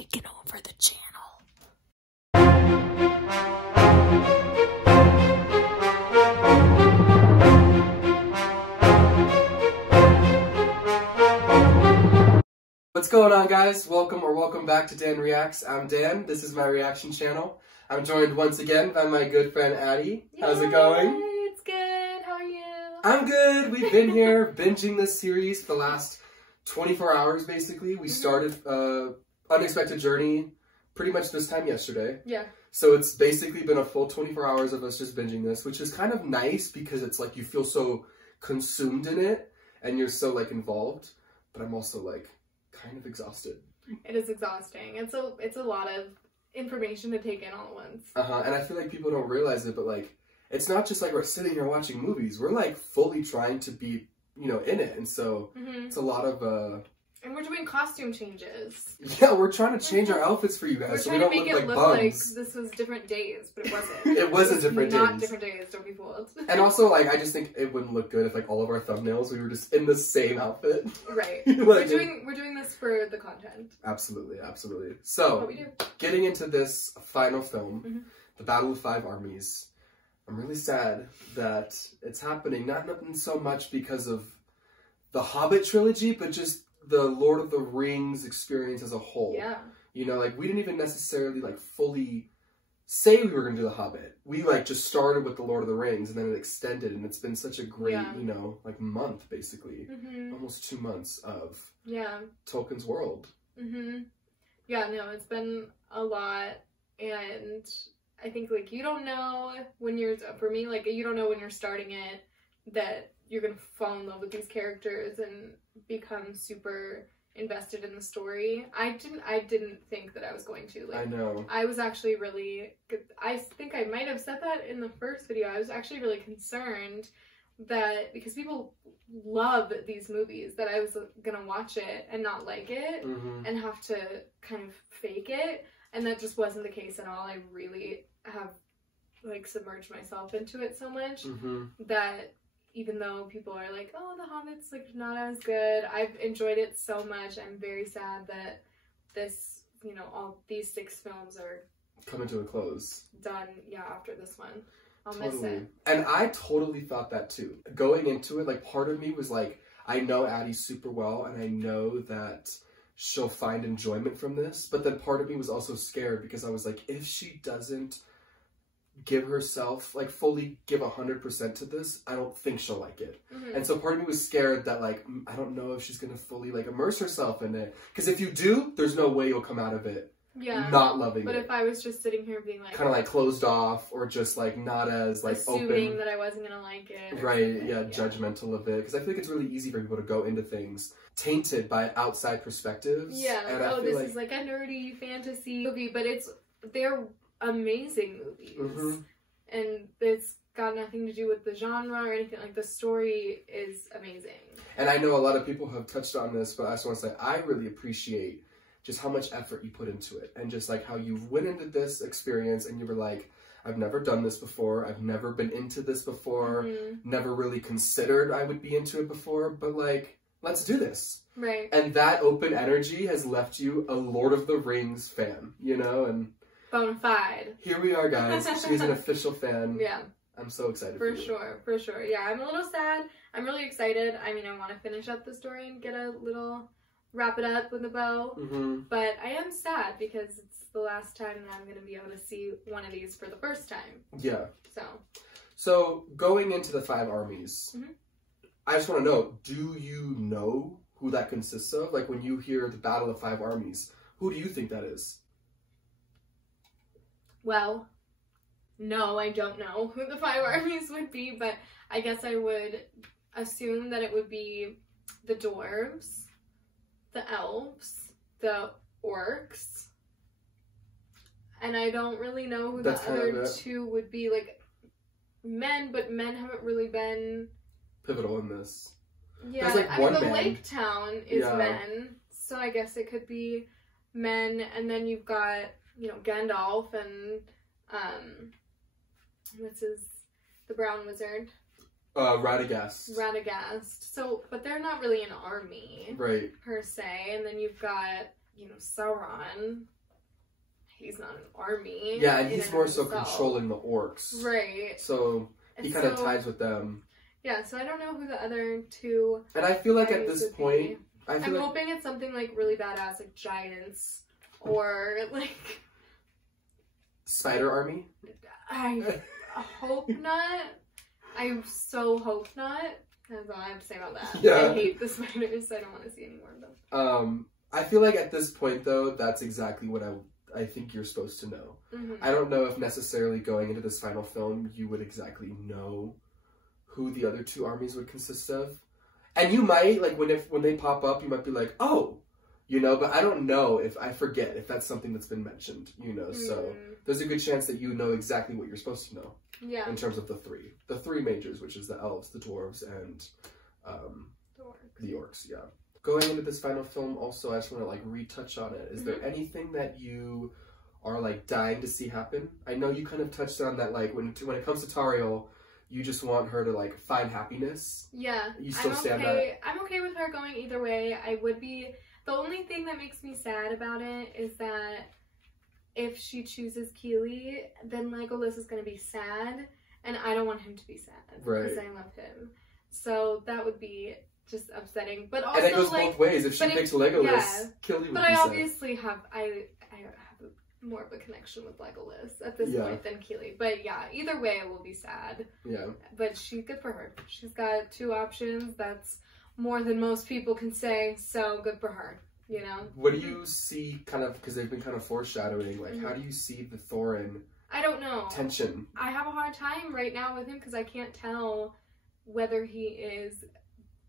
taking over the channel. What's going on, guys? Welcome back to Dan Reacts. I'm Dan. This is my reaction channel. I'm joined once again by my good friend Addie. Yay, how's it going? It's good. How are you? I'm good. We've been here binging this series for the last 24 hours, basically. We started Unexpected Journey pretty much this time yesterday. Yeah. So it's basically been a full 24 hours of us just binging this, which is kind of nice because it's like you feel so consumed in it and you're so like involved. But I'm also like kind of exhausted. It is exhausting. It's a lot of information to take in all at once. And I feel like people don't realize it, but like it's not just like we're sitting here watching movies. We're like fully trying to be, you know, in it. And so it's a lot of and we're doing costume changes. Yeah, we're trying to change our outfits for you guys so we don't look like bums. Like this was different days, but it wasn't. It wasn't different days. Not different days, don't be fooled. And also, like, I just think it wouldn't look good if like all of our thumbnails we were just in the same outfit. Right. Like, we're doing this for the content. Absolutely. So, getting into this final film, The Battle of Five Armies, I'm really sad that it's happening. Not so much because of the Hobbit Trilogy, but just the Lord of the Rings experience as a whole. Yeah. You know, like, we didn't even necessarily, like, fully say we were going to do The Hobbit. We, like, just started with the Lord of the Rings, and then it extended, and it's been such a great, you know, like, month, basically. Almost 2 months of Tolkien's world. Yeah, no, it's been a lot, and I think, like, you don't know when you're, for me, like, you don't know when you're starting it that you're gonna fall in love with these characters and become super invested in the story. I didn't think that I was going to. Like, I know. I was actually really, I think I might have said that in the first video, I was actually really concerned that, because people love these movies, that I was gonna watch it and not like it and have to kind of fake it, and that just wasn't the case at all. I really have, like, submerged myself into it so much that even though people are like, oh, The Hobbit's, like, not as good, I've enjoyed it so much. I'm very sad that this, you know, all these 6 films are coming to a close. Done, after this one. I'll miss it. And I totally thought that too. Going into it, like, part of me was like, I know Addie super well, and I know that she'll find enjoyment from this. But then part of me was also scared because I was like, if she doesn't give herself, like, fully give 100% to this, I don't think she'll like it. And so part of me was scared that, like, I don't know if she's gonna fully, like, immerse herself in it. Because if you do, there's no way you'll come out of it not loving it. But if I was just sitting here being like, kind of like closed off, or just like not as like assuming that I wasn't gonna like it, right? Yeah, judgmental of it, because I feel like it's really easy for people to go into things tainted by outside perspectives. Yeah, like, and oh, this is like a nerdy fantasy movie, but they're amazing movies, and it's got nothing to do with the genre or anything. Like, the story is amazing. And I know a lot of people have touched on this, but I just want to say I really appreciate just how much effort you put into it, and just like how you went into this experience and you were like, I've never done this before, I've never been into this before, never really considered I would be into it before, but like, let's do this. Right. And that open energy has left you a Lord of the Rings fan, you know, and bonafide. Here we are, guys. She's an official fan. Yeah. I'm so excited for you. For sure. Yeah, I'm a little sad. I'm really excited. I mean, I want to finish up the story and wrap it up with a bow. But I am sad because it's the last time that I'm going to be able to see one of these for the first time. Yeah. So going into the 5 armies, I just want to know, do you know who that consists of? Like, when you hear the Battle of 5 Armies, who do you think that is? Well, no, I don't know who the 5 armies would be, but I guess I would assume that it would be the dwarves, the elves, the orcs, and I don't really know who the other 2 would be. Like, men, but men haven't really been pivotal in this. Yeah, there's like one the man. Lake Town is men, so I guess it could be men, and then you've got, you know, Gandalf and the brown wizard? Radagast. So, but they're not really an army, right, per se. And then you've got you know, Sauron, he's not an army. Yeah, and he's more so controlling the orcs. Right. So he kind of ties with them. Yeah, so I don't know who the other two. And I feel like at this point, I'm hoping it's something like really badass, like giants, or like Spider Army. I hope not. I so hope not. That's all I have to say about that. Yeah. I hate the spiders. I don't want to see any more of them. I feel like at this point, though, that's exactly what I think you're supposed to know. Mm-hmm. I don't know if necessarily going into this final film, you would exactly know who the other two armies would consist of. And you might, like, when they pop up, you might be like, oh, you know, but I don't know if I forget if that's something that's been mentioned, you know, so there's a good chance that you know exactly what you're supposed to know. Yeah. In terms of the three majors, which is the elves, the dwarves, and the orcs, yeah. Going into this final film, also, I just want to, like, retouch on it. Is there anything that you are, like, dying to see happen? I know you kind of touched on that, like, when it comes to Tauriel, you just want her to, like, find happiness. Yeah. You still stand that? I'm okay with her going either way. I would be... The only thing that makes me sad about it is that if she chooses Kili, then Legolas is going to be sad, and I don't want him to be sad. Right. Because I love him. So that would be just upsetting. But also, and it goes both ways. If she picks Legolas, Kili would be sad. But I obviously have... I have more of a connection with Legolas at this point than Kili. But yeah, either way, I will be sad. Yeah. But she's good for her. She's got 2 options. That's more than most people can say, so good for her, you know? What do you see, kind of, because they've been kind of foreshadowing, like, how do you see the Thorin I don't know. tension? I have a hard time right now with him because I can't tell whether he is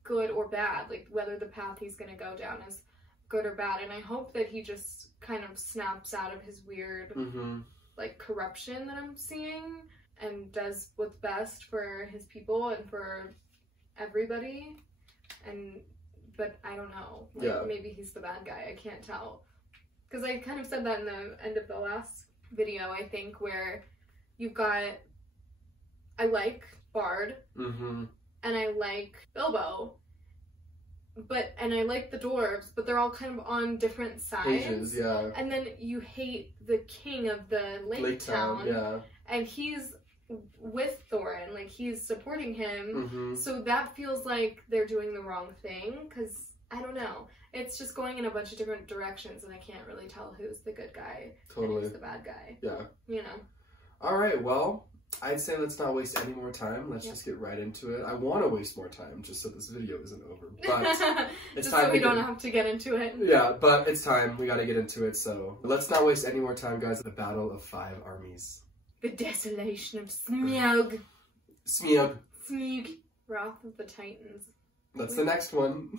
good or bad, like, whether the path he's going to go down is good or bad, and I hope that he just kind of snaps out of his weird, like, corruption that I'm seeing and does what's best for his people and for everybody. But I don't know. Like, maybe he's the bad guy. I can't tell. Because I kind of said that in the end of the last video, I think, where you've got... I like Bard. And I like Bilbo. And I like the dwarves, but they're all kind of on different sides. Pages, yeah. And then you hate the king of the Lake Town. Yeah. And he's with Thorin, like, he's supporting him, so that feels like they're doing the wrong thing, because, I don't know, it's just going in a bunch of different directions, and I can't really tell who's the good guy and who's the bad guy. Yeah. You know? Alright, well, I'd say let's not waste any more time, let's just get right into it. I want to waste more time, just so this video isn't over, but it's just time so we don't have to get into it. Yeah, but it's time, we gotta get into it, so let's not waste any more time, guys. The Battle of 5 Armies. The Desolation of Smeagol. Smeagol. Wrath of the Titans. That's the next one.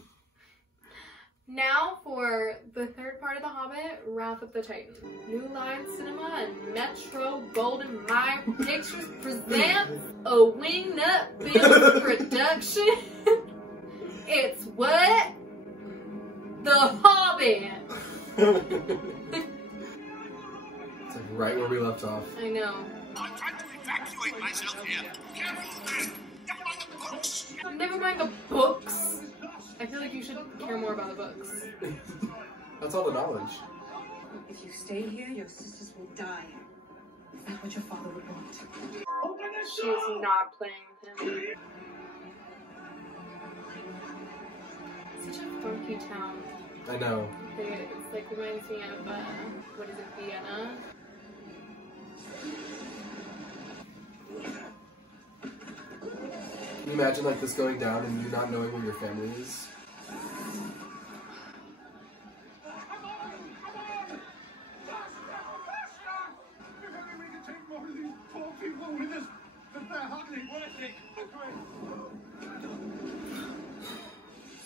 Now for the third part of The Hobbit, Wrath of the Titans. New Line Cinema and Metro Golden Mayer Pictures present a wingnut film production. It's what? The Hobbit. It's like right where we left off. I know. I'm trying to evacuate myself here. Careful, never mind the books. Never mind the books. I feel like you should care more about the books. That's all the knowledge. If you stay here, your sisters will die. Is that what your father would want? She's not playing with him. Such a funky town. I know. It's like reminds me of, what is it, Vienna? Can you imagine like this going down and you not knowing where your family is?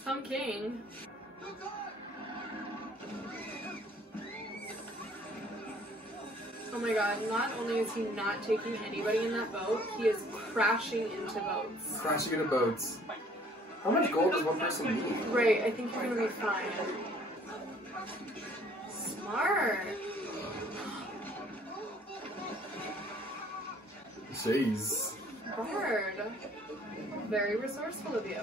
Some king. Oh my god, not only is he not taking anybody in that boat, he is crashing into boats. Crashing into boats. How much gold does one person need? Right, I think you're gonna be fine. Smart. Jeez. Bard. Very resourceful of you.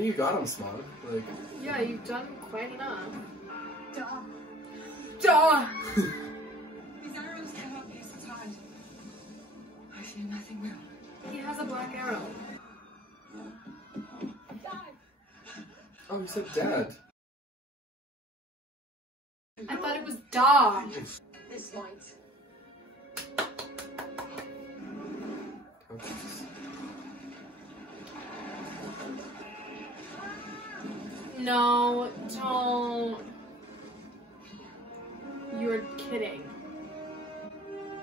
think you got him, Smog. Like. Yeah, you've done quite enough. Duh. Duh! His arrows cannot pierce its heart. I fear nothing will. He has a black arrow. Dad! Oh, you said dad. I thought it was dog. This might. Oh, Jesus. No, don't. You're kidding.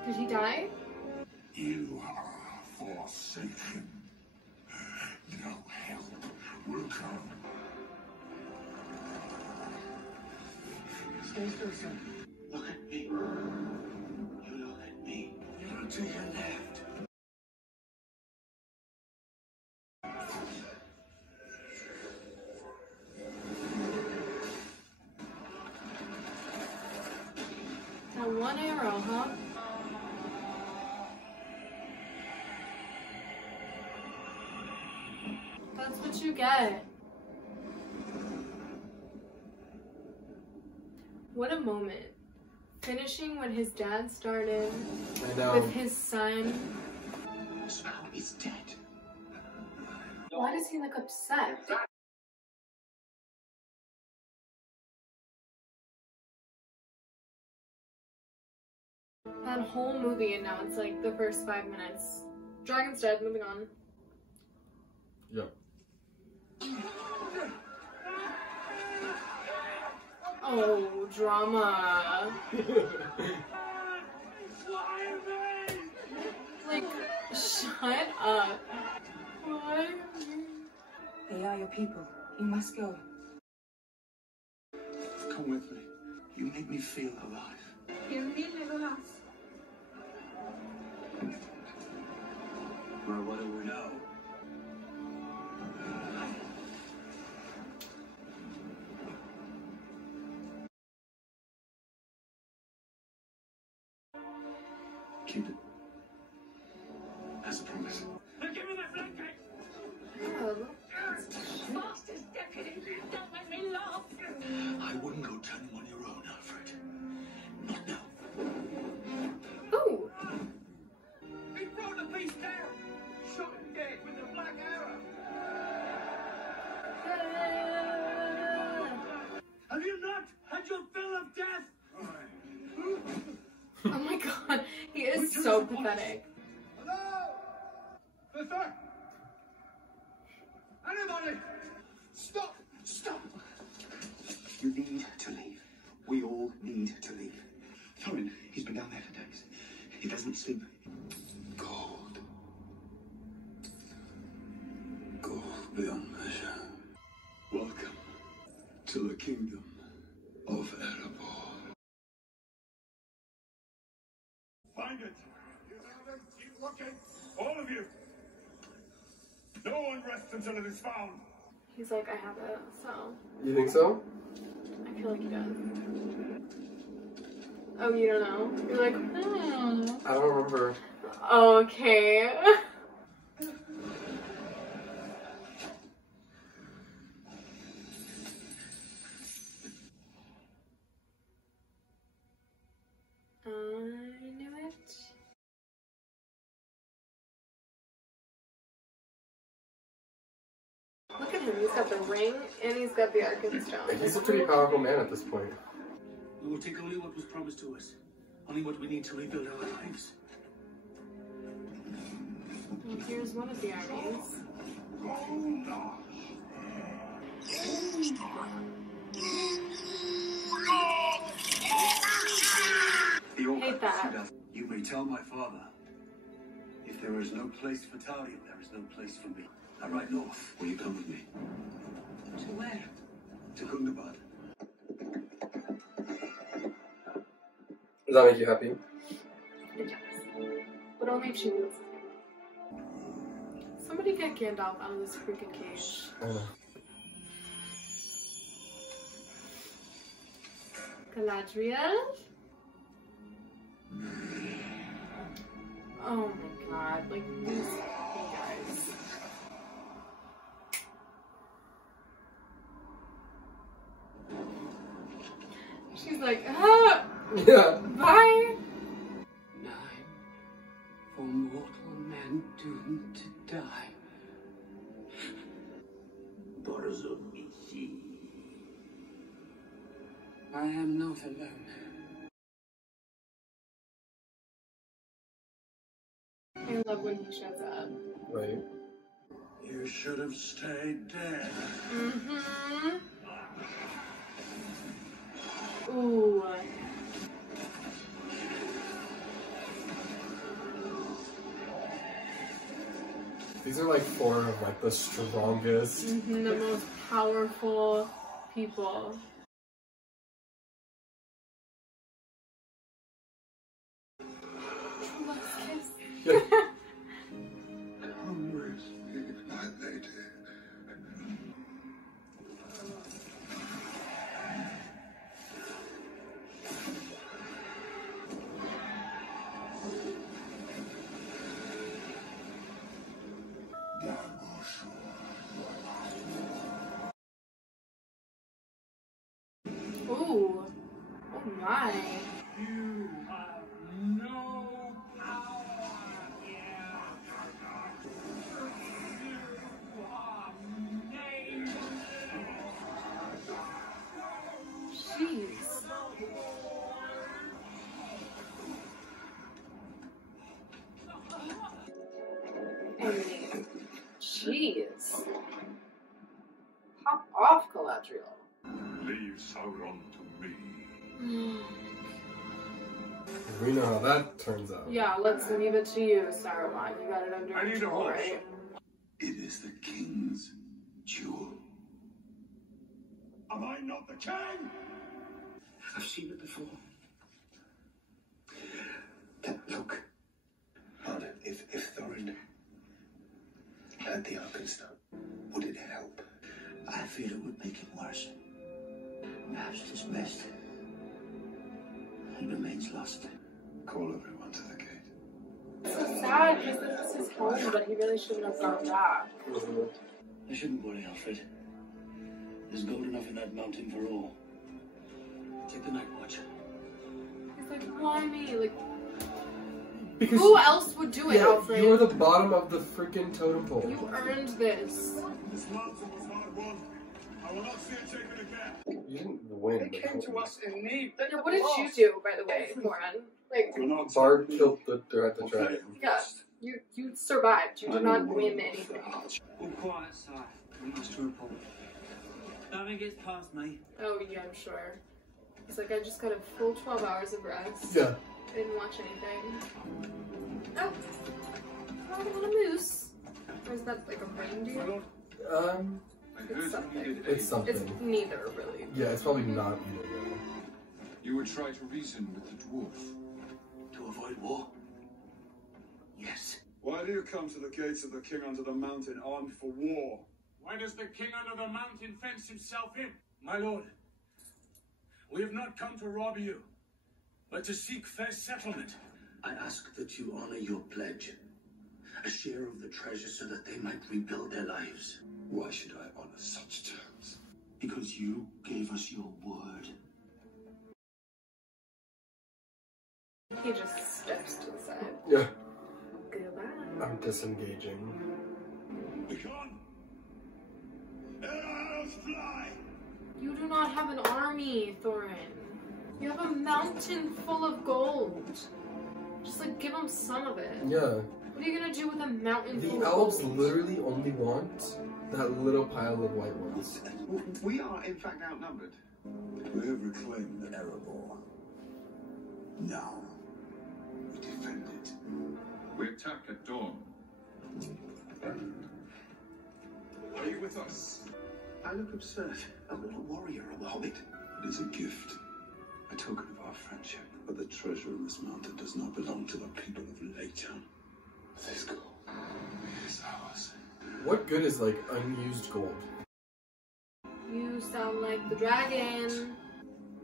Did he die? You are forsaken. No help will come. Stay still, son. Look at me. You look at me. You look to your left. That one arrow, huh? That's what you get. What a moment. Finishing when his dad started I know. with his son. Snow is dead. Why does he look upset? That whole movie and now it's like the first 5 minutes. Dragon's dead, moving on. Yep. Oh, drama. Like, shut up. Why? They are your people. You must go. Come with me. You make me feel alive. Well, what do we know? Keep it. As a promise. Now give me that blanket! Oh. Fastest deputy. Don't make me laugh. I wouldn't go turning on your own, Alfred. Not now. Ooh. He threw the beast down! Shot him dead with a black arrow! Have you not had your fill of death? Oh my god, he is so pathetic. Hello? Mister? Anybody? Stop! Stop! You need to leave. We all need to leave. Thorin, he's been down there for days. He doesn't sleep. Gold. Gold beyond measure. Welcome to the kingdom of Erebor. Find it. You have it. Keep looking. All of you. No one rests until it is found. He's like, I have it, so. You think so? I feel like he does. Oh, you don't know? You're like, I don't remember. Okay. I knew it. Look at him, he's got the ring and he's got the Arkenstone. He's a pretty powerful man at this point. We will take only what was promised to us. Only what we need to rebuild our lives. Well, here's one of the armies. Hate that. You may tell my father, if there is no place for Talion, there is no place for me. I ride north. Will you come with me? To where? To Gundabad. Does that make you happy? It does. But only if she moves. Somebody get Gandalf out of this freaking cage. I know. Galadriel? Oh my god, like these fucking guys. He's like, ah, Yeah. bye. 9 for mortal men doomed to die. I am not alone. I love when he shows up. Right. You should have stayed dead. Mm-hmm. Ooh. These are like 4 of like the strongest. Mm-hmm, the most powerful people. Let's kiss. Yeah. Come with me, my lady. Ooh. Oh my. You have no power here. You are made. Jeez. Emily. Jeez. Pop off, Galadriel. Leave Sauron to me. We know how that turns out. Yeah, let's leave it to you, Saruman. You got it under I need a control, horse. right? It is the king's jewel. Am I not the king? I've seen it before. Look, Anna, if Thorin had the Arkenstone, would it help? I fear it would make it worse. Perhaps it is best. He remains lost. Call everyone to the gate. It's so sad because this is his home, but he really shouldn't have gone back. I shouldn't worry, Alfred. There's gold enough in that mountain for all. Take the night watch. He's like, why me? Like, Because who else would do it, yeah, Alfred? you were the bottom of the freaking totem pole. You earned this. This mountain was hard won. I will not see it taken again. You didn't win. They came to us in need. They Yeah, what did you do, by the way, Thorin? Like, Bard killed the dragon. yeah, you survived. You did not win anything. All quiet, sir. We must report. Nothing gets past me. Oh, yeah, I'm sure. It's like, I just got a full 12 hours of rest. Yeah. I didn't watch anything. Oh, I want a moose. Or is that like a reindeer? It's something. It's something. It's neither, really. Yeah, it's probably not either. Though. You would try to reason with the dwarf. To avoid war? Yes. Why do you come to the gates of the king under the mountain armed for war? Why does the king under the mountain fence himself in? My lord, we have not come to rob you, but to seek fair settlement. I ask that you honor your pledge. A share of the treasure so that they might rebuild their lives. Why should I honor such terms? Because you gave us your word. He just steps to the side. Yeah. Goodbye. I'm disengaging. Begone! Let our arrows fly! You do not have an army, Thorin. You have a mountain full of gold. Just like give him some of it. Yeah. What are you gonna do with a mountain full The of elves gold? literally only want that little pile of white ones. We are, in fact, outnumbered. We have reclaimed Erebor. Now, we defend it. We attack at dawn. Are you with us? I look absurd. I'm not a warrior, I'm a hobbit. It is a gift, a token of our friendship. But the treasure in this mountain does not belong to the people of Leytown. This gold is ours. What good is like unused gold? You sound like the dragon.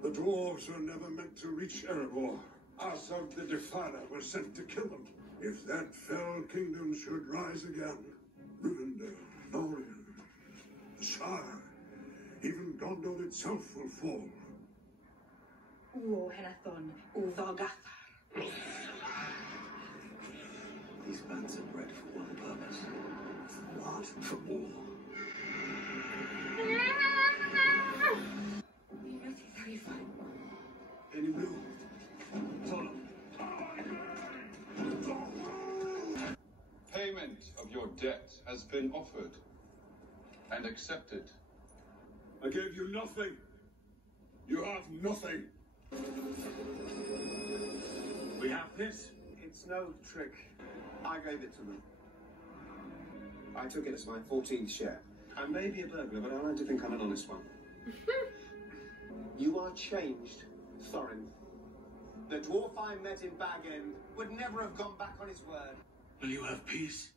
The dwarves were never meant to reach Erebor. Us of the Defiler were sent to kill them. If that fell kingdom should rise again, Rivendell, Thorin, the Shire, even Gondor itself will fall. These bands are bred for one purpose. What? For war. Any move? Payment of your debt has been offered and accepted. I gave you nothing. You have nothing. We have this. It's no trick. I gave it to them. I took it as my 14th share. I may be a burglar, but I like to think I'm an honest one. You are changed, Thorin. The dwarf I met in Bag End would never have gone back on his word. Will you have peace?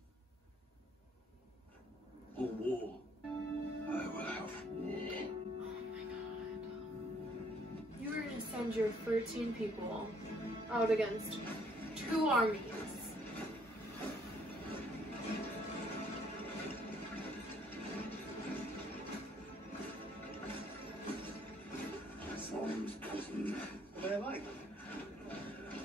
Or war? I will have war. You were gonna send your 13 people out against 2 armies. Thorin's cousin. What are they like?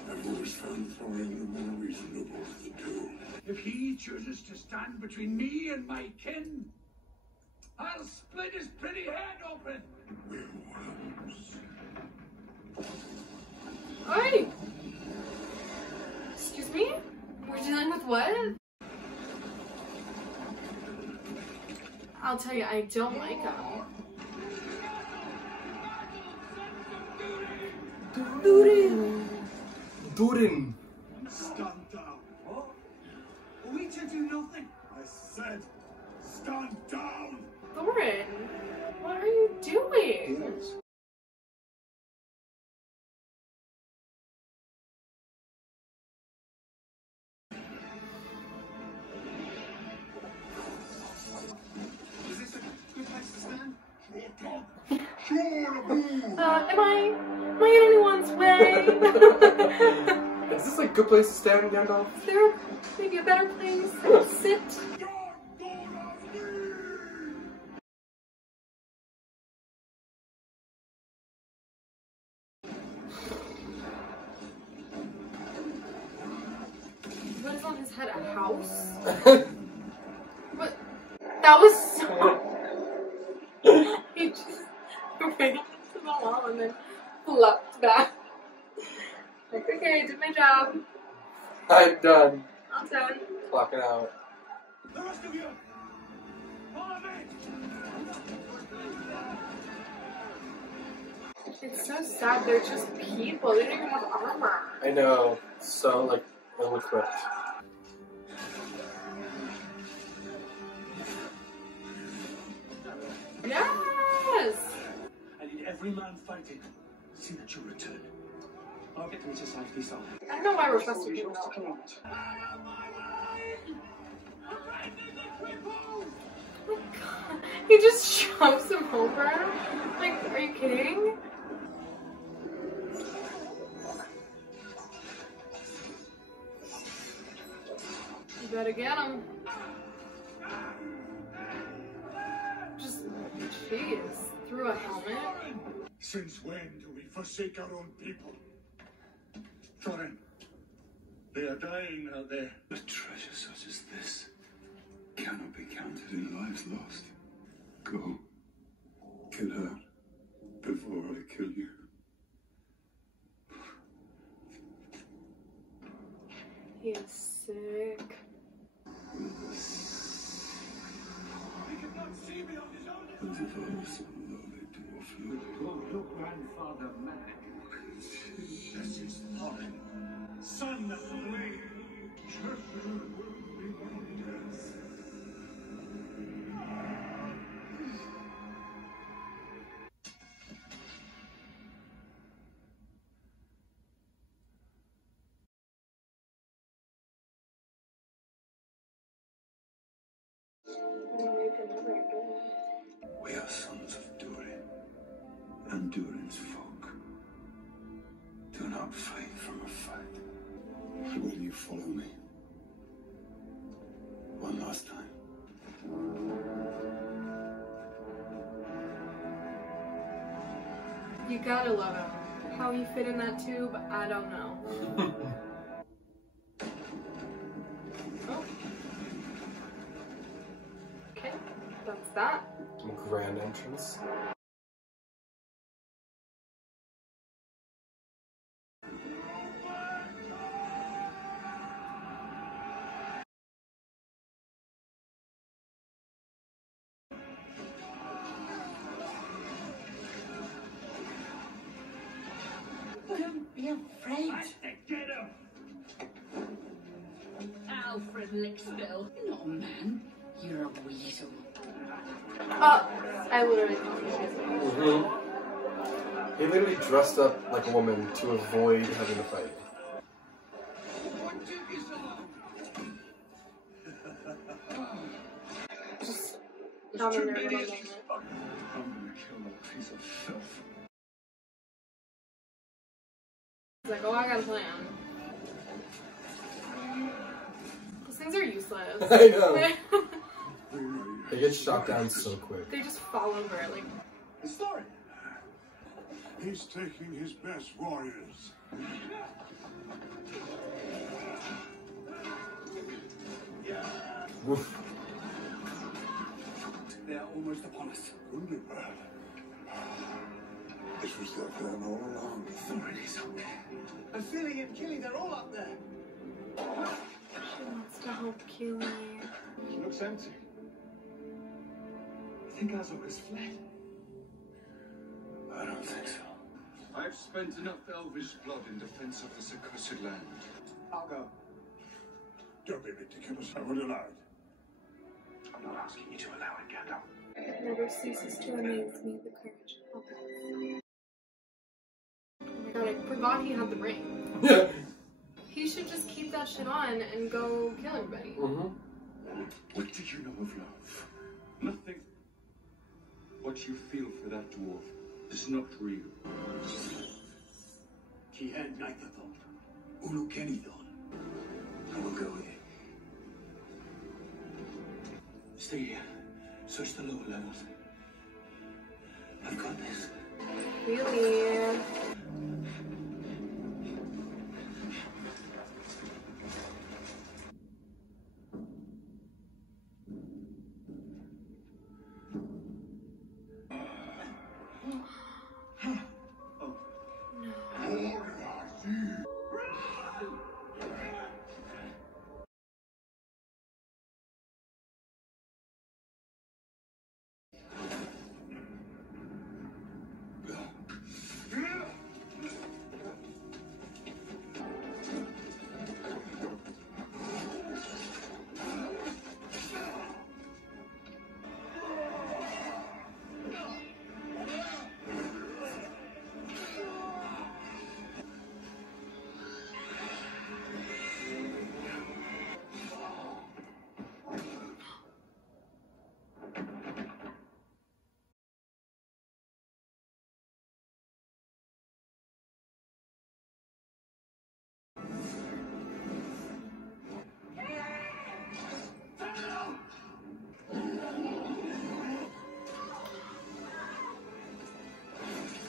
I've always found Thorin the more reasonable of the two. If he chooses to stand between me and my kin, I'll split his pretty head open. Oi! Excuse me? We're dealing with what? I'll tell you, I don't like him. Thorin. Stand down. What? Are we to do nothing? I said, stand down. Thorin, what are you doing? Yes. Is this a good place to stand? Am I in anyone's way? Is this a good place to stand, Gandalf? Is there maybe a better place to sit? What is on his head? A house? What? That was so... He just ran to the wall and then flopped back. Like, okay, I did my job. I'm done. I'm done. Clock it out. The rest of you, follow me. It's so sad. They're just people. They don't even have armor. I know. So, like, ill-equipped. Yes! I need every man fighting. See that you return. I'll get them to safety solve. I don't know why we're trusting people now. Come on. Oh my god. He just shoves him over. Like, are you kidding? You better get him. Just, jeez. Through a helmet? Since when do we forsake our own people? Thorin, they are dying out there. A treasure such as this cannot be counted in lives lost. Go. Kill her before I kill you. He is sick. And if I was so lonely to offload. Your grandfather man. This is Thorin, son of the blade. We are sons of Durin, and Durin's folk. Do not flee from a fight. Will you follow me? One last time. You gotta love him. how he fit in that tube, I don't know. Oh. Okay, that's that. Grand entrance. Don't be afraid. Get him! Alfred Lickspill. You're not a man. You're a weasel. I literally thought he was He literally dressed up like a woman to avoid having to fight. just not in their little moment. I'm gonna kill that piece of filth. He's like, oh, I got a plan. Those things are useless. I know. They get shot down so quick. They just fall over it, like. It's Thorin. He's taking his best warriors. Woof. They're almost upon us. Wunderbar. This was their plan all along. Thorin is up there. And Fili and Kili, they're all up there. She wants to help Kili. He looks empty. I think Azor has fled. I don't think so. I've spent enough elvish blood in defense of this accursed land. I'll go. Don't be ridiculous. I would allow it. I'm not asking you to allow it, Gandalf. It never ceases to amaze me, the courage of hobbits. Oh my god, I forgot he had the ring. Yeah. He should just keep that shit on and go kill everybody. What do you know of love? Nothing. What you feel for that dwarf is not real. He had neither thought. Ulu Kenny thought. I will go with you. Stay here. Search the lower levels. I've got this. Really?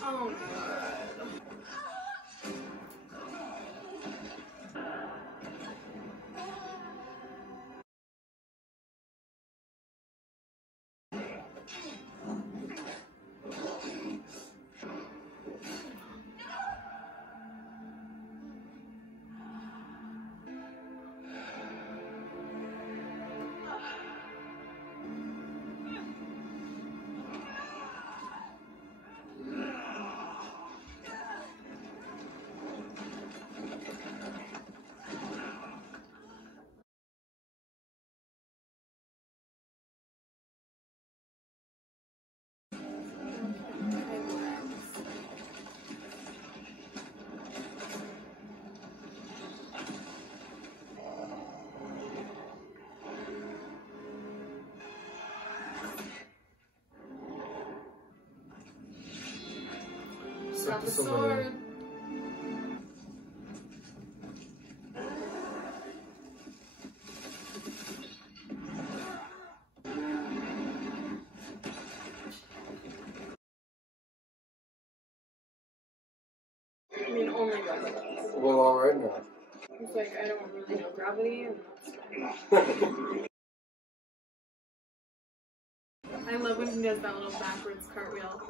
Oh my god. Got the sword. I mean, only gravity. Well, alright now. It's like, I don't really know gravity, and that's fine. I love when he does that little backwards cartwheel.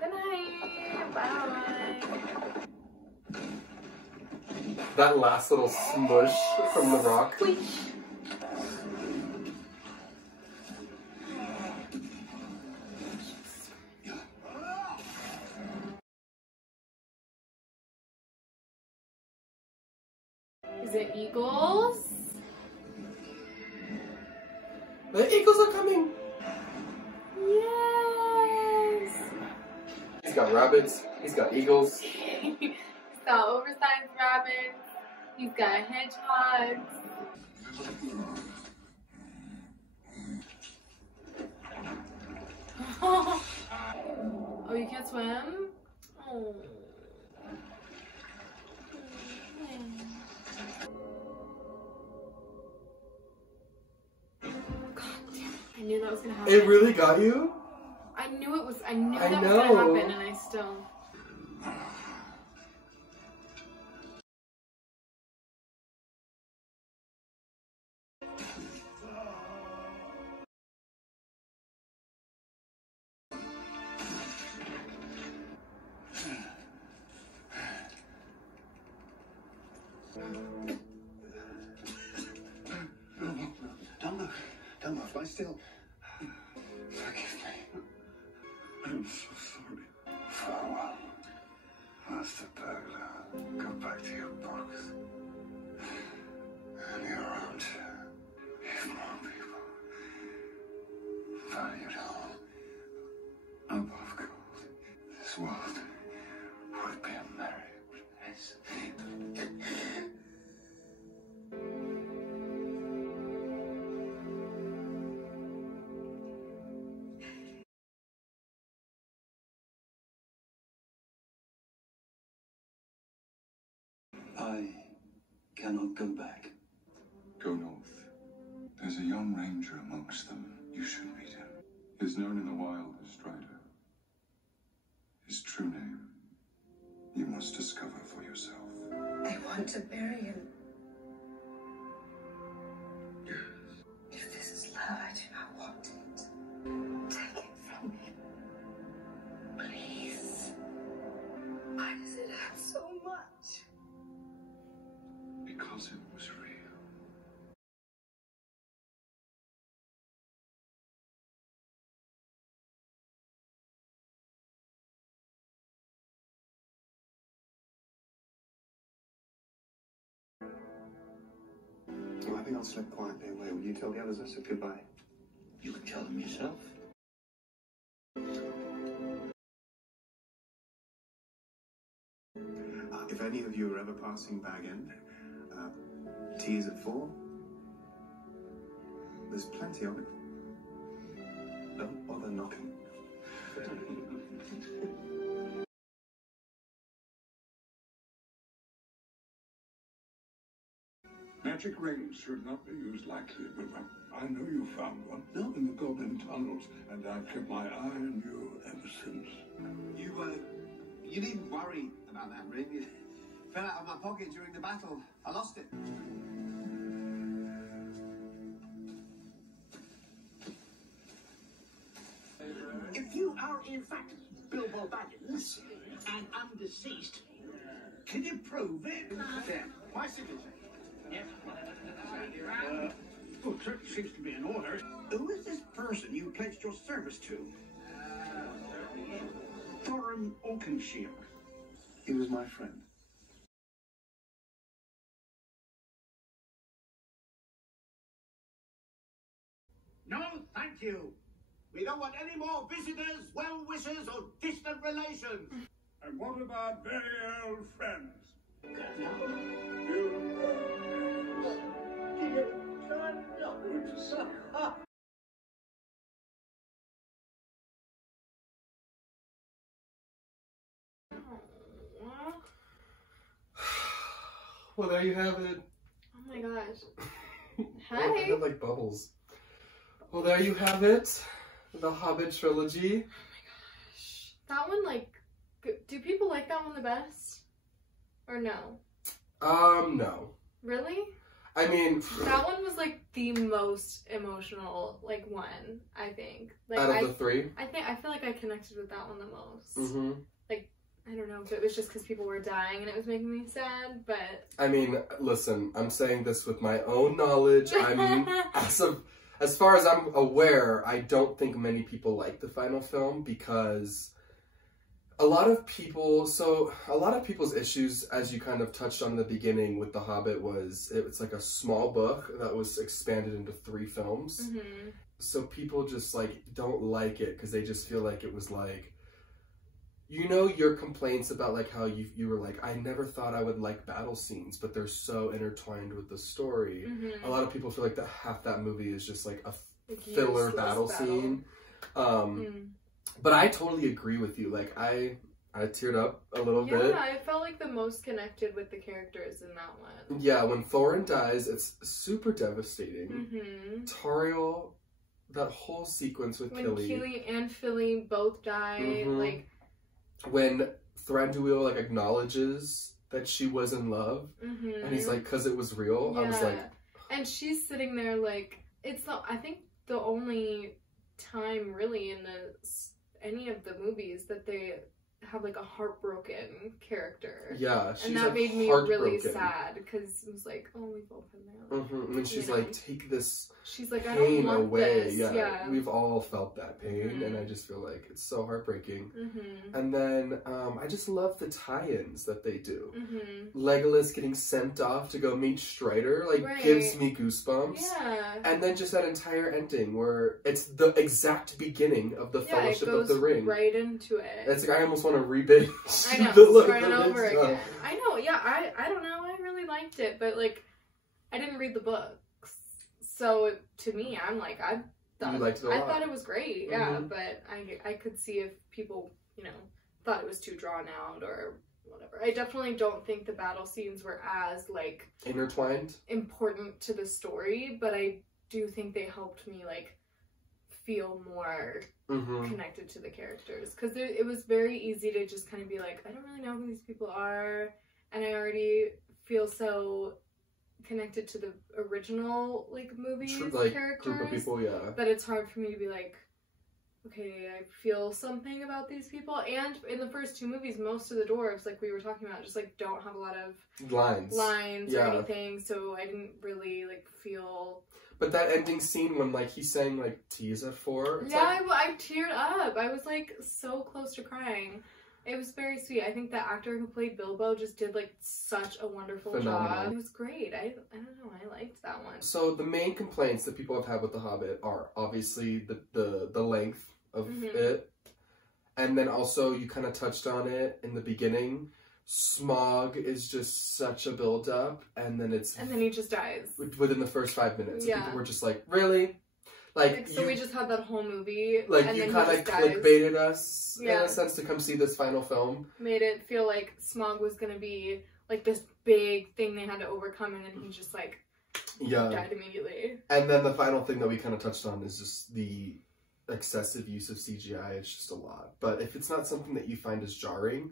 Good night. Bye. That last little smush from the rock. Squish. Is it eagles? The eagles are coming! Yes! He's got rabbits, he's got eagles. He's got oversized rabbits. He's got hedgehogs. Oh, you can't swim? Oh. God damn it. I knew that was gonna happen. It really got you? I knew that was gonna happen, and I still... Don't move, lie still. Forgive me. I'm so sorry. Farewell, Master Burglar. Go back to your box. And your armchair. If more people valued home above gold, this world would be a merry place. I cannot go back. Go north. There's a young ranger amongst them. You should meet him. He's known in the wild as Strider. His true name, you must discover for yourself. I want to bury him. If this is love, I do not want it. Take it from me. Please. Why does it hurt so much? Because it was real. Well, I think I'll slip quietly away. Will you tell the others I said goodbye? You can tell them yourself. If any of you are ever passing Bag End, tea is at 4. There's plenty of it. Don't bother knocking. Magic rings should not be used lightly, but I know you found one in the Golden Tunnels, and I've kept my eye on you ever since. You needn't worry about that ring. It fell out of my pocket during the battle. I lost it. If you are in fact Bilbo Baggins and undeceased, can you prove it? There, my signature. Yes. Well, it certainly seems to be in order. Who is this person you pledged your service to? Thorin Oakenshield. He was my friend. No, thank you. We don't want any more visitors, well-wishers, or distant relations. And what about very old friends? Well, there you have it. Oh my gosh. I Hi. have like bubbles. Well, there you have it. The Hobbit Trilogy. Oh my gosh. That one, like, Do people like that one the best? Or no? No. Really? I mean, that one was like the most emotional like one, I think. Like, out of the three? I feel like I connected with that one the most. Mm-hmm. Like, I don't know if it was just because people were dying and it was making me sad, but... I mean, listen, I'm saying this with my own knowledge. I mean, as far as I'm aware, I don't think many people like the final film because a lot of people's issues, as you kind of touched on in the beginning with The Hobbit, was it's like a small book that was expanded into 3 films. Mm-hmm. So people just like don't like it because they just feel like it was like, you know, your complaints about like how you were like, I never thought I would like battle scenes, but they're so intertwined with the story. Mm-hmm. A lot of people feel like that half that movie is just like a filler battle scene. But I totally agree with you. Like I teared up a little bit. Yeah, I felt like the most connected with the characters in that one. Yeah, when Thorin dies, it's super devastating. Mm-hmm. Tauriel, that whole sequence with when Kili. Kili and Fili both die, Mm-hmm. like when Thranduil like acknowledges that she was in love, mm-hmm. and he's like, "'Cause it was real." Yeah. I was like, and she's sitting there like I think the only time really in any of the movies that they have like a heartbroken character. yeah, she's and that like, made me really sad because it was like, oh, we've all been there. Mm-hmm. And she's like, take this she's like, pain I don't want away. this. Yeah, we've all felt that pain, Mm-hmm. and I just feel like it's so heartbreaking. Mm-hmm. And then I just love the tie-ins that they do. Mm-hmm. Legolas getting sent off to go meet Strider, like, Right. gives me goosebumps. Yeah. And then just that entire ending where it's the exact beginning of the Fellowship of the Ring. Right into it. It's like I almost want to rebinge. I know, the start it over stuff. again. I know, yeah, I don't know, I really liked it, but like, I didn't read the books, so to me, I'm like, I thought it was great, yeah, Mm-hmm. but I could see if people, you know, thought it was too drawn out or whatever. I definitely don't think the battle scenes were as like intertwined, important to the story, but I do think they helped me like feel more mm-hmm. connected to the characters, because it was very easy to just kind of be like, I don't really know who these people are, and I already feel so connected to the original like movies like characters group of people, yeah, that it's hard for me to be like, okay, I feel something about these people. And in the first 2 movies, most of the dwarves, like we were talking about, just like don't have a lot of lines or anything, so I didn't really like feel. But that ending scene when like he sang like Tease at 4, yeah, like... I teared up. I was like so close to crying. It was very sweet. I think the actor who played Bilbo just did like such a wonderful job. It was great. I don't know. I liked that one. So the main complaints that people have had with The Hobbit are obviously the length of mm-hmm. it, and then also you kind of touched on it in the beginning. Smog is just such a build up, and then he just dies within the first 5 minutes. Yeah, people were just like, really? Like so we just had that whole movie. Like and you kind of clickbaited us in a sense to come see this final film. Made it feel like Smog was gonna be like this big thing they had to overcome, and then he just like died immediately. And then the final thing that we kind of touched on is just the excessive use of CGI. It's just a lot. But if it's not something that you find as jarring,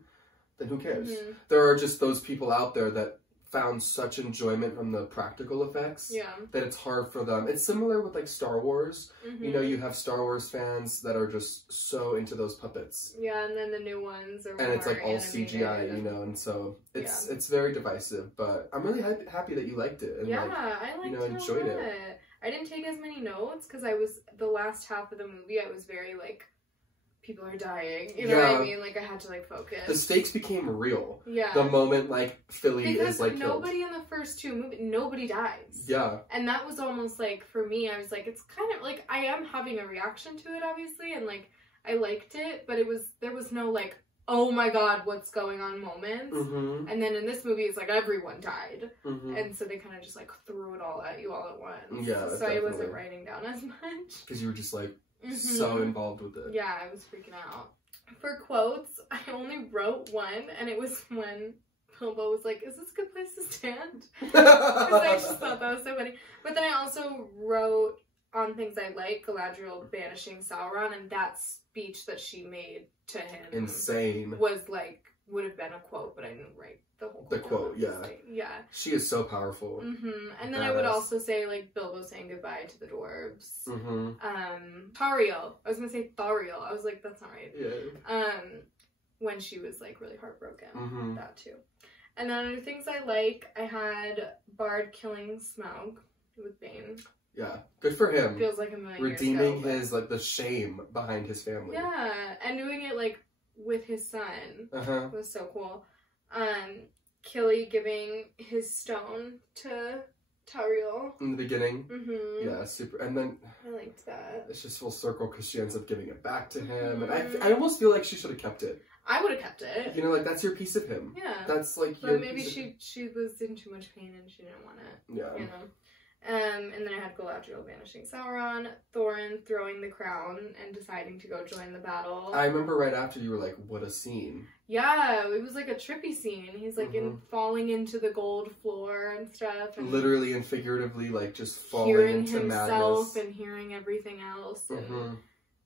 then who cares? Mm-hmm. There are just those people out there that found such enjoyment from the practical effects that it's hard for them. It's similar with like Star Wars. Mm-hmm. You know, you have Star Wars fans that are just so into those puppets. Yeah, and then the new ones are and it's like all animated. CGI, you know, and so it's very divisive. But I'm really happy that you liked it. And I liked it. Enjoyed it. I didn't take as many notes because the last half of the movie I was very like, people are dying, you know what I mean? Like, I had to, like, focus. The stakes became real. Yeah. The moment, like, Fili is, like, nobody in the first 2 movies, nobody dies. Yeah. And that was almost, like, for me, I was like, it's kind of, like, I am having a reaction to it, obviously, and, like, I liked it, but there was no, like, oh my god, what's going on moments. Mm-hmm. And then in this movie, it's like, everyone died. Mm-hmm. And so they kind of just, like, threw it all at you all at once. Yeah, so definitely. I wasn't writing down as much. Because you were just, like, mm-hmm. so involved with it. Yeah, I was freaking out. For quotes, I only wrote one, and it was when Bilbo was like, is this a good place to stand? Because I just thought that was so funny. But then I also wrote on things I like, Galadriel banishing Sauron, and that speech that she made to him insane. Was like, would have been a quote, but I didn't write the whole quote. The quote, yeah. Yeah. She is so powerful. And then I would also say, like, Bilbo saying goodbye to the dwarves. Tauriel. I was gonna say Thariel. I was like, that's not right. Yeah. When she was, like, really heartbroken. That, too. And then other things I like, I had Bard killing Smaug with Bane. Yeah, good for him. Feels like a million redeeming years ago, his, like, the shame behind his family. Yeah, and doing it, like, with his son. Was so cool. Kili giving his stone to Tauriel. In the beginning. Yeah, super. And then... I liked that. It's just full circle because she ends up giving it back to him. And I almost feel like she should have kept it. I would have kept it. You know, like, that's your piece of him. Yeah. That's, like, but your maybe piece she was in too much pain and she didn't want it. Yeah. You know? And then I had Galadriel banishing Sauron, Thorin throwing the crown and deciding to go join the battle. I remember right after you were like, what a scene. Yeah, it was like a trippy scene. He's like falling into the gold floor and stuff. And literally and figuratively, like, just falling into madness. Hearing himself and hearing everything else. And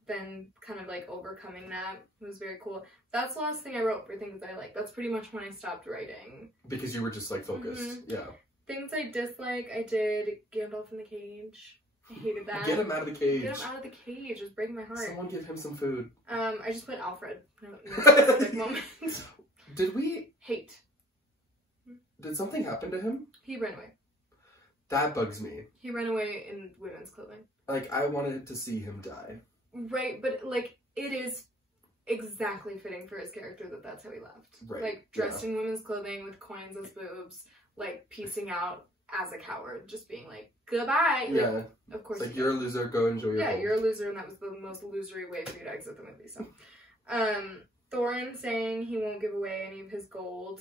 then kind of like overcoming that. It was very cool. That's the last thing I wrote for things I like. That's pretty much when I stopped writing. Because you were just like focused. Yeah. Things I dislike, I did Gandalf in the cage. I hated that. Get him out of the cage. Get him out of the cage. It was breaking my heart. Someone give him some food. I just put Alfred. No specific moment. Did we... Hate. Did something happen to him? He ran away. That bugs me. He ran away in women's clothing. Like, I wanted to see him die. Right, but, like, it is exactly fitting for his character that that's how he left. Right. Like, dressed in women's clothing with coins as boobs. Like, piecing out as a coward, just being like, goodbye. Like, yeah. Of course. It's like, you're a loser, go enjoy your you're a loser, and that was the most losery way for you to exit the movie, so. Thorin saying he won't give away any of his gold,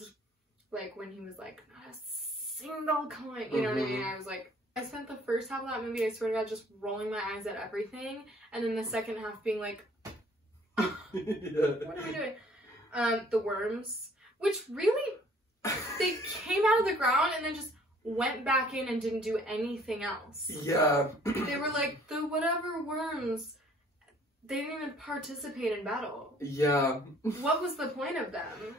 like, when he was like, not a single coin, you know what I mean? I was like, I spent the first half of that movie, I swear to God, just rolling my eyes at everything, and then the second half being like, what are we doing? The worms, which really... They came out of the ground and then just went back in and didn't do anything else. Yeah. They were like, the whatever worms, they didn't even participate in battle. Yeah. What was the point of them?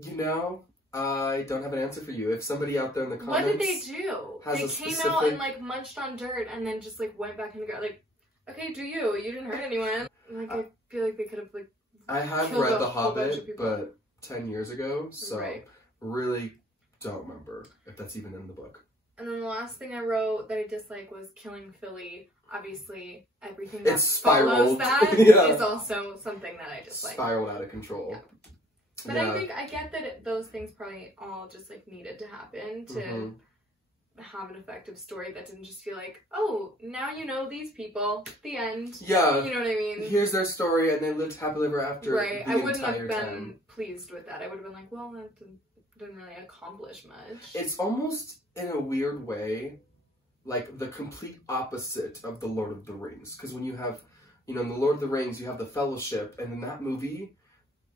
You know, I don't have an answer for you. If somebody out there in the comments... What did they do? They came out and, like, munched on dirt and then just, like, went back in the ground. Like, okay, do you. You didn't hurt anyone. Like, I feel like they could have, like, I have read The Hobbit, but 10 years ago, so... Right. Really don't remember if that's even in the book. And then the last thing I wrote that I dislike was killing Fili. Obviously, everything that spiraled. follows that is also something that I dislike. Spiraled out of control. Yeah. But I think I get that those things probably all just like needed to happen to have an effective story that didn't just feel like, oh, now you know these people, the end. Yeah. You know what I mean? Here's their story and they lived happily ever after. Right. I wouldn't have been time. Pleased with that. I would have been like, well, that didn't really accomplish much. It's almost, in a weird way, like the complete opposite of the Lord of the Rings. Because when you have, you know, in the Lord of the Rings, you have the Fellowship, and in that movie,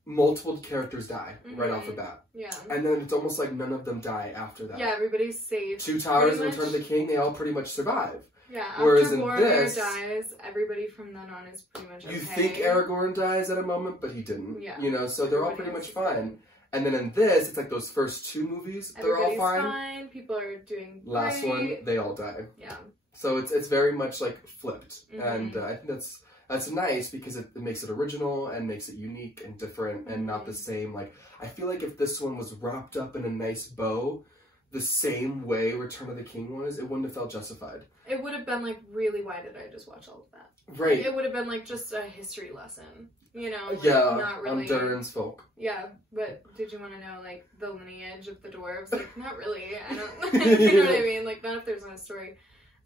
multiple characters die right off the bat. Yeah. And then it's almost like none of them die after that. Yeah, everybody's safe. Two Towers and Return of the King, they all pretty much survive. Yeah, whereas after in Boromir this, dies, everybody from then on is pretty much okay. You think Aragorn dies at a moment, but he didn't. Yeah. You know, so they're all pretty much fine. And then in this, it's like those first two movies, they're all fine. People are doing Last great. one, they all die. Yeah. So it's very much like flipped. And I think that's nice because it makes it original and makes it unique and different and not the same. Like, I feel like if this one was wrapped up in a nice bow, the same way Return of the King was, it wouldn't have felt justified. It would have been like, really, why did I just watch all of that? Right. It would have been like just a history lesson. You know, like, yeah, not really. On Durin's folk. Yeah, but did you want to know, like, the lineage of the dwarves? Like, not really. I don't, you know what I mean? Like, not if there's not a story.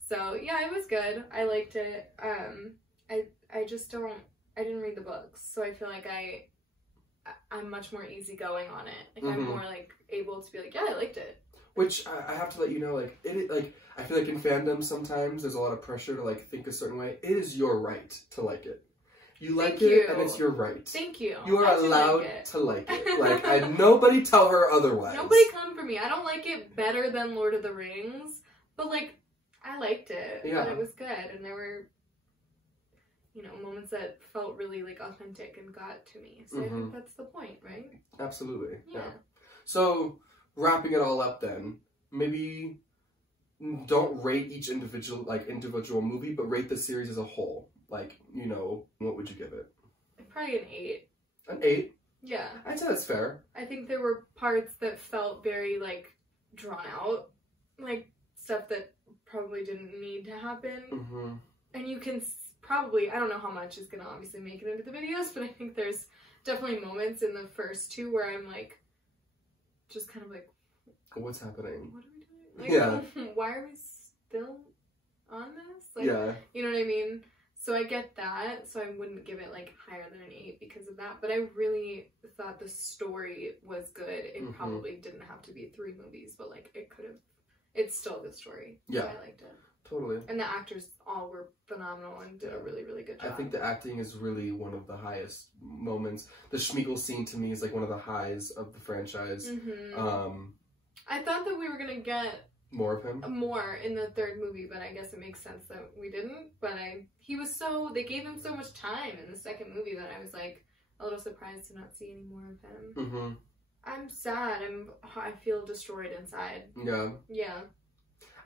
So, yeah, it was good. I liked it. I just don't, I didn't read the books, so I feel like I'm much more easygoing on it. Like, I'm more, like, able to be like, yeah, I liked it. Which, I have to let you know, like, I feel like in fandom sometimes there's a lot of pressure to, like, think a certain way. It is your right to like it. You like it, and it's your right. Thank you. You are allowed to like it. Like, nobody tell her otherwise. Nobody come for me. I don't like it better than Lord of the Rings, but, like, I liked it. Yeah. And it was good, and there were you know, moments that felt really like authentic and got to me. So I think that's the point, right? Absolutely. Yeah. So wrapping it all up then, maybe don't rate each individual movie, but rate the series as a whole. Like, you know, what would you give it? Probably an 8. An 8? Yeah. I'd say that's fair. I think there were parts that felt very, like, drawn out. Like, stuff that probably didn't need to happen. And you can probably, I don't know how much is going to obviously make it into the videos, but I think there's definitely moments in the first 2 where I'm, like, just kind of like, what's happening? What are we doing? Like, yeah. Why are we still on this? Like, yeah. You know what I mean? So I get that, so I wouldn't give it, like, higher than an 8 because of that, but I really thought the story was good. It probably didn't have to be 3 movies, but, like, it could have, it's still a good story. Yeah. So I liked it. Totally. And the actors all were phenomenal and did a really, really good job. I think the acting is really one of the highest moments. The Schmeagol scene to me is, like, one of the highs of the franchise. I thought that we were going to get more of him? More in the 3rd movie, but I guess it makes sense that we didn't. But they gave him so much time in the 2nd movie that I was, like, a little surprised to not see any more of him. I'm sad. I feel destroyed inside. Yeah. Yeah.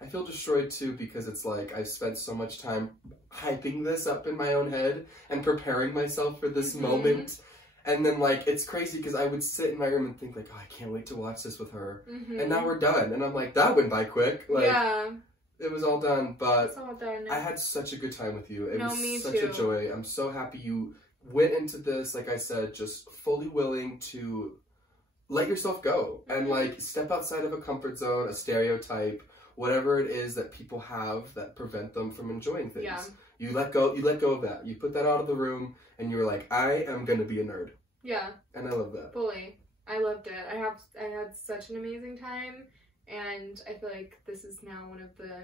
I feel destroyed too because it's like I've spent so much time hyping this up in my own head and preparing myself for this moment. And then, like, it's crazy because I would sit in my room and think, like, oh, I can't wait to watch this with her. And now we're done. And I'm like, that went by quick. Like, yeah. It was all done. But it's all done. I had such a good time with you. It was me such too. a joy. I'm so happy you went into this, like I said, just fully willing to let yourself go. And, like, step outside of a comfort zone, a stereotype, whatever it is that people have that prevent them from enjoying things. Yeah. You let go of that. You put that out of the room and you were like, I am going to be a nerd. Yeah. And I love that. Fully. I loved it. I had such an amazing time, and I feel like this is now one of the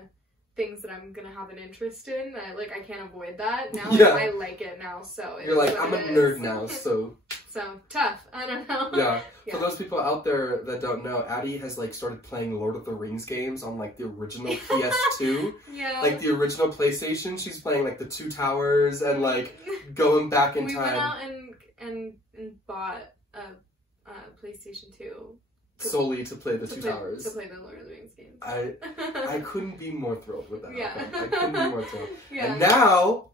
things that I'm gonna have an interest in. I can't avoid that now. Yeah. I like it now, so you're like, I'm a nerd now, so tough. I don't know. Yeah. For those people out there that don't know, Addie has, like, started playing Lord of the Rings games on, like, the original PS2. Yeah. Like, the original PlayStation. She's playing, like, the Two Towers and, like, going back in time. We went out and bought a PlayStation 2. Solely to play the Two Towers. To play the Lord of the Rings games. I couldn't be more thrilled with that. Yeah. Okay? I couldn't be more thrilled. Yeah. And now,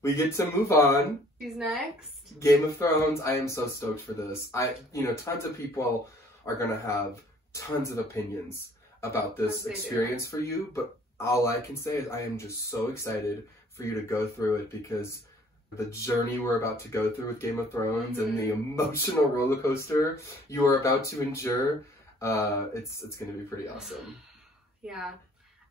we get to move on. Who's next? Game of Thrones. I am so stoked for this. Tons of people are going to have tons of opinions about this experience for you, but all I can say is I am just so excited for you to go through it because the journey we're about to go through with Game of Thrones and the emotional roller coaster you are about to endure, it's going to be pretty awesome. Yeah.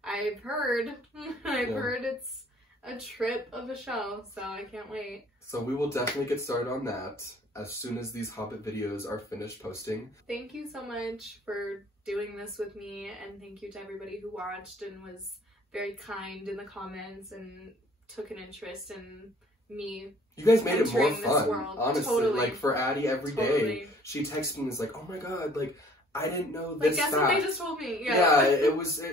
I've heard it's a trip of a show, so I can't wait. So we will definitely get started on that as soon as these Hobbit videos are finished posting. Thank you so much for doing this with me, and thank you to everybody who watched and was very kind in the comments and took an interest in me. You guys made it more fun, world. honestly. Totally. Like, for Addie every day, she texted me and was like, oh my god, like, I didn't know this guess fact. what they just told me. Yeah,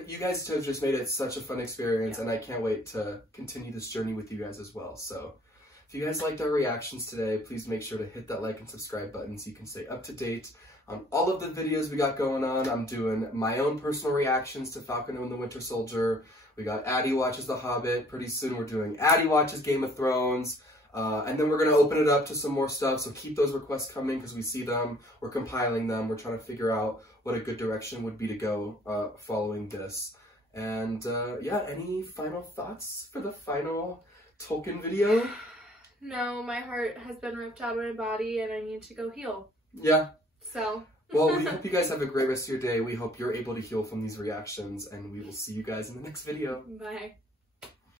you guys have just made it such a fun experience, and I can't wait to continue this journey with you guys as well. So, if you guys liked our reactions today, please make sure to hit that like and subscribe button so you can stay up to date on all of the videos we got going on. I'm doing my own personal reactions to Falcon and the Winter Soldier. We got Addie Watches The Hobbit. Pretty soon we're doing Addie Watches Game of Thrones. And then we're going to open it up to some more stuff, so keep those requests coming because we see them. We're compiling them. We're trying to figure out what a good direction would be to go following this. And yeah, any final thoughts for the final Tolkien video? No, my heart has been ripped out of my body and I need to go heal. Yeah. So. Well, we hope you guys have a great rest of your day. We hope you're able to heal from these reactions, and we will see you guys in the next video. Bye.